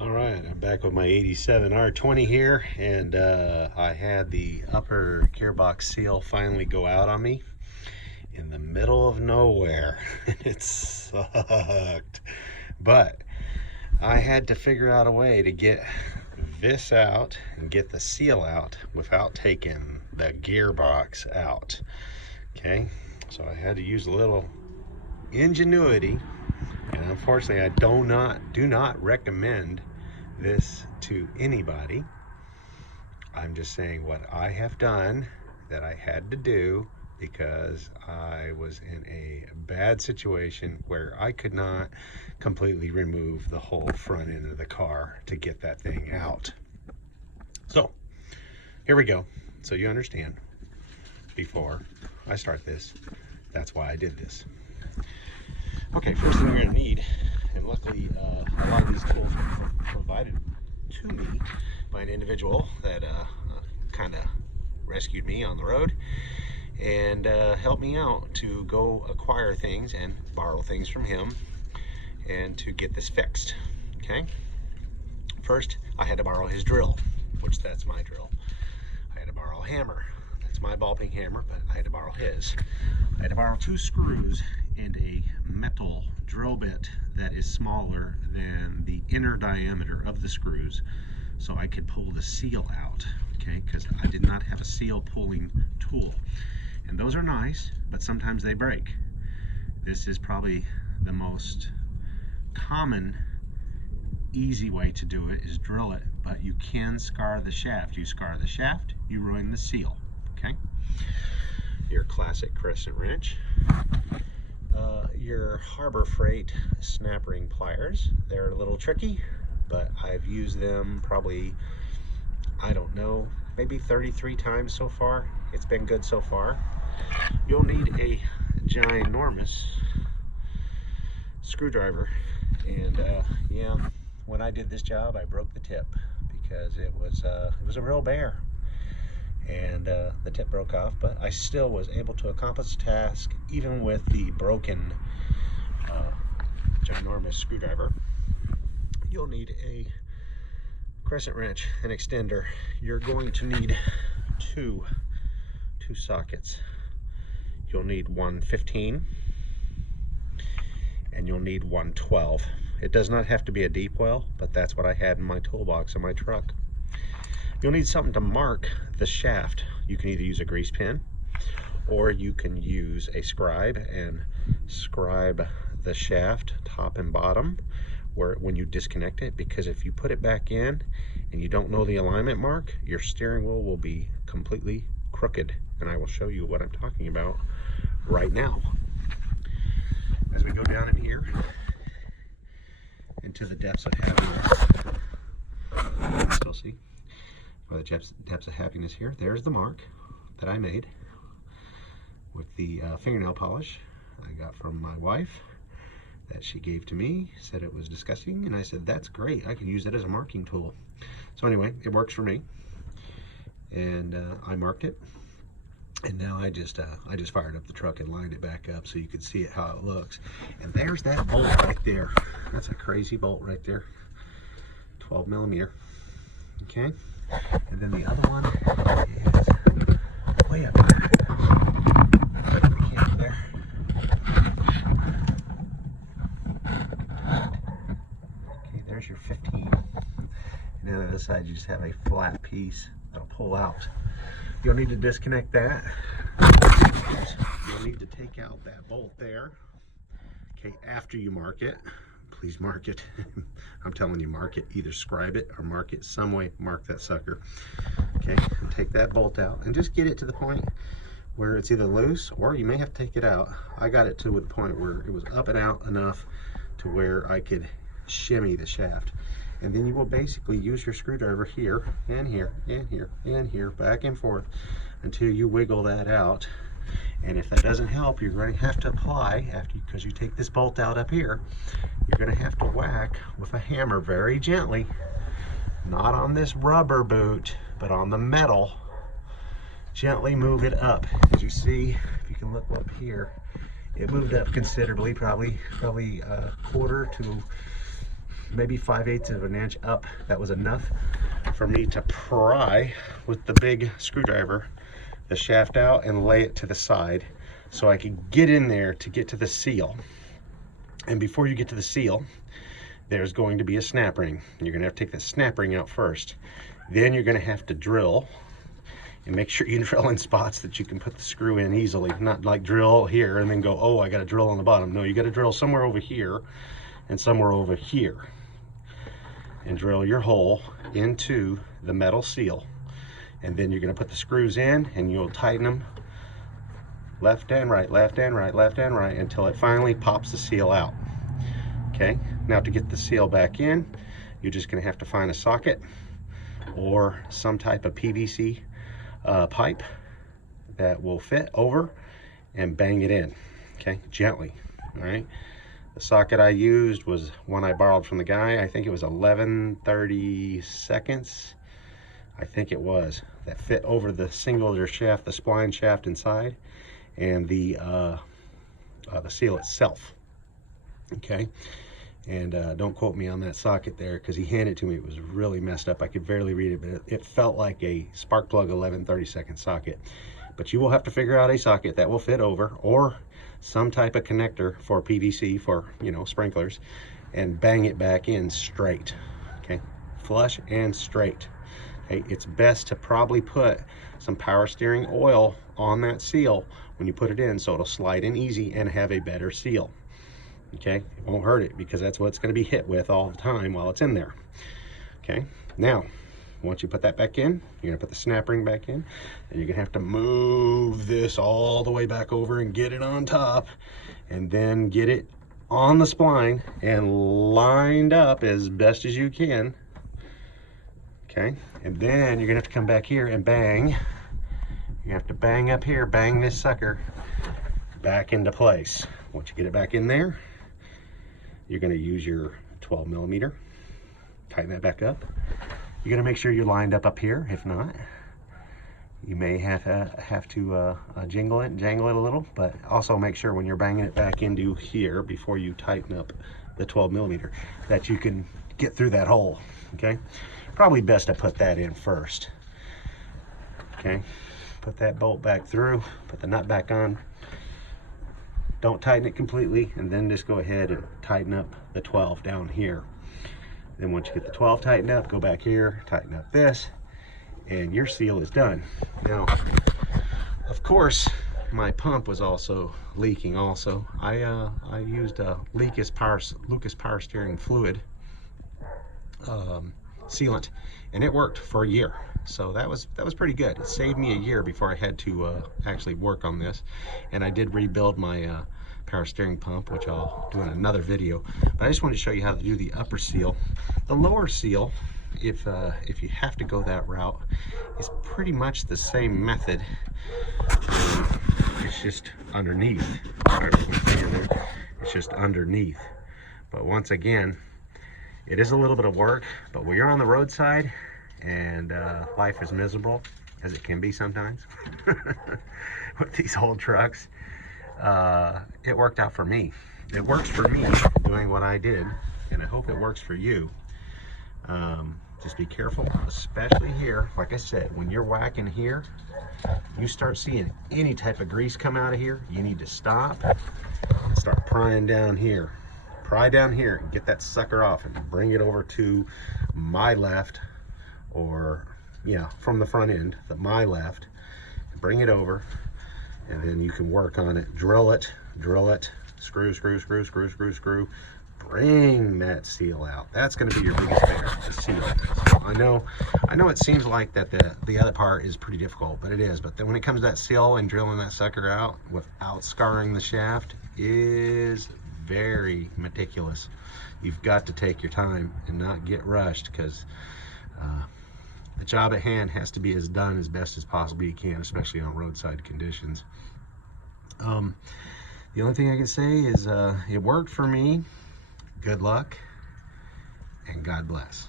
All right, I'm back with my 87 R20 here, and I had the upper gearbox seal finally go out on me in the middle of nowhere. It sucked, but I had to figure out a way to get this out and get the seal out without taking the gearbox out. Okay, so I had to use a little ingenuity, and unfortunately I do not recommend this to anybody. I'm just saying what I have done that I had to do because I was in a bad situation where I could not completely remove the whole front end of the car to get that thing out. So here we go, so you understand before I start this, that's why I did this. Okay, first thing we're going to need, and luckily a lot of these tools were provided to me by an individual that kind of rescued me on the road and helped me out to go acquire things and borrow things from him and to get this fixed. Okay, first I had to borrow his drill, which that's my drill. I had to borrow a hammer, that's my ball peen hammer, but I had to borrow his. I had to borrow 2 screws and a metal drill bit that is smaller than the inner diameter of the screws so I could pull the seal out, okay, because I did not have a seal pulling tool. And those are nice, but sometimes they break. This is probably the most common, easy way to do it is drill it, but you can scar the shaft. You scar the shaft, you ruin the seal, okay? Your classic crescent wrench. Your Harbor Freight snap ring pliers. They're a little tricky, but I've used them probably, I don't know, maybe 33 times so far. It's been good so far. You'll need a ginormous screwdriver, and yeah, when I did this job I broke the tip because it was a real bear. And the tip broke off, but I still was able to accomplish the task even with the broken ginormous screwdriver. You'll need a crescent wrench, an extender. You're going to need two sockets. You'll need one 15 and you'll need one 12. It does not have to be a deep well, but that's what I had in my toolbox in my truck. You'll need something to mark the shaft. You can either use a grease pen or you can use a scribe and scribe the shaft top and bottom when you disconnect it, because if you put it back in and you don't know the alignment mark, your steering wheel will be completely crooked, and I will show you what I'm talking about right now. As we go down in here into the depths of happiness, you'll see or the depths of happiness here. There's the mark that I made with the fingernail polish I got from my wife that she gave to me. Said it was disgusting, and I said that's great, I can use it as a marking tool. So anyway, it works for me, and I marked it, and now I just fired up the truck and lined it back up so you could see it how it looks. And there's that bolt right there. That's a crazy bolt right there, 12 millimeter. Okay. And then the other one is way up there. There. Okay, there's your 15. And on the other side you just have a flat piece that'll pull out. You'll need to disconnect that. You'll need to take out that bolt there. Okay, after you mark it. Please mark it. I'm telling you, mark it. Either scribe it or mark it some way. Mark that sucker. Okay, and take that bolt out and just get it to the point where it's either loose or you may have to take it out. I got it to the point where it was up and out enough to where I could shimmy the shaft. And then you will basically use your screwdriver here and here and here and here, back and forth, until you wiggle that out. And if that doesn't help, you're going to have to apply, because you take this bolt out up here, you're going to have to whack with a hammer very gently, not on this rubber boot, but on the metal. Gently move it up. As you see, if you can look up here, it moved up considerably, probably a quarter to maybe 5/8 of an inch up. That was enough for me to pry with the big screwdriver the shaft out and lay it to the side so I could get in there to get to the seal. And before you get to the seal, there's going to be a snap ring. You're gonna have to take the snap ring out first. Then you're gonna have to drill, and make sure you drill in spots that you can put the screw in easily. Not like drill here and then go, oh, I gotta drill on the bottom. No, you gotta drill somewhere over here and somewhere over here. And drill your hole into the metal seal. And then you're gonna put the screws in and you'll tighten them left and right, left and right, left and right, until it finally pops the seal out. Okay, now to get the seal back in, you're just gonna have to find a socket or some type of PVC pipe that will fit over and bang it in, okay, gently, all right? The socket I used was one I borrowed from the guy. I think it was 11/32, I think it was, that fit over the singular shaft, the spline shaft inside, and the seal itself, okay? And don't quote me on that socket there, because he handed it to me. It was really messed up. I could barely read it, but it felt like a spark plug 11/32 socket. But you will have to figure out a socket that will fit over, or some type of connector for PVC for, you know, sprinklers, and bang it back in straight, okay? Flush and straight. Okay, it's best to probably put some power steering oil on that seal when you put it in, so it'll slide in easy and have a better seal. Okay, it won't hurt it, because that's what it's going to be hit with all the time while it's in there. Okay, now once you put that back in, you're going to put the snap ring back in, and you're going to have to move this all the way back over and get it on top, and then get it on the spline and lined up as best as you can. Okay, and then you're going to have to come back here and bang. You have to bang up here, bang this sucker back into place. Once you get it back in there, you're going to use your 12mm, tighten that back up. You're going to make sure you're lined up here. If not, you may have to jingle it and jangle it a little, but also make sure when you're banging it back into here before you tighten up the 12mm that you can get through that hole. Okay, probably best to put that in first. Okay, put that bolt back through, put the nut back on. Don't tighten it completely, and then just go ahead and tighten up the 12 down here. Then once you get the 12 tightened up, go back here, tighten up this, and your seal is done. Now, of course, my pump was also leaking also. I used a Lucas Power Steering fluid sealant, and it worked for a year. So that was pretty good. It saved me a year before I had to actually work on this. And I did rebuild my power steering pump, which I'll do in another video. But I just wanted to show you how to do the upper seal. The lower seal, if you have to go that route, is pretty much the same method. It's just underneath. It's just underneath. But once again, it is a little bit of work, but when you're on the roadside and life is miserable, as it can be sometimes with these old trucks, it worked out for me. It works for me doing what I did, and I hope it works for you. Just be careful, especially here. Like I said, when you're whacking here, you start seeing any type of grease come out of here, you need to stop and start prying down here. Pry down here and get that sucker off and bring it over to my left, or yeah, from the front end, my left, bring it over, and then you can work on it. Drill it, screw, screw, screw, screw, screw, screw. Bring that seal out. That's going to be your biggest bear, the seal. So I know it seems like that the other part is pretty difficult, but it is. But then when it comes to that seal and drilling that sucker out without scarring the shaft is very meticulous. You've got to take your time and not get rushed, because the job at hand has to be done as best as possibly you can, especially on roadside conditions. The only thing I can say is it worked for me. Good luck and God bless.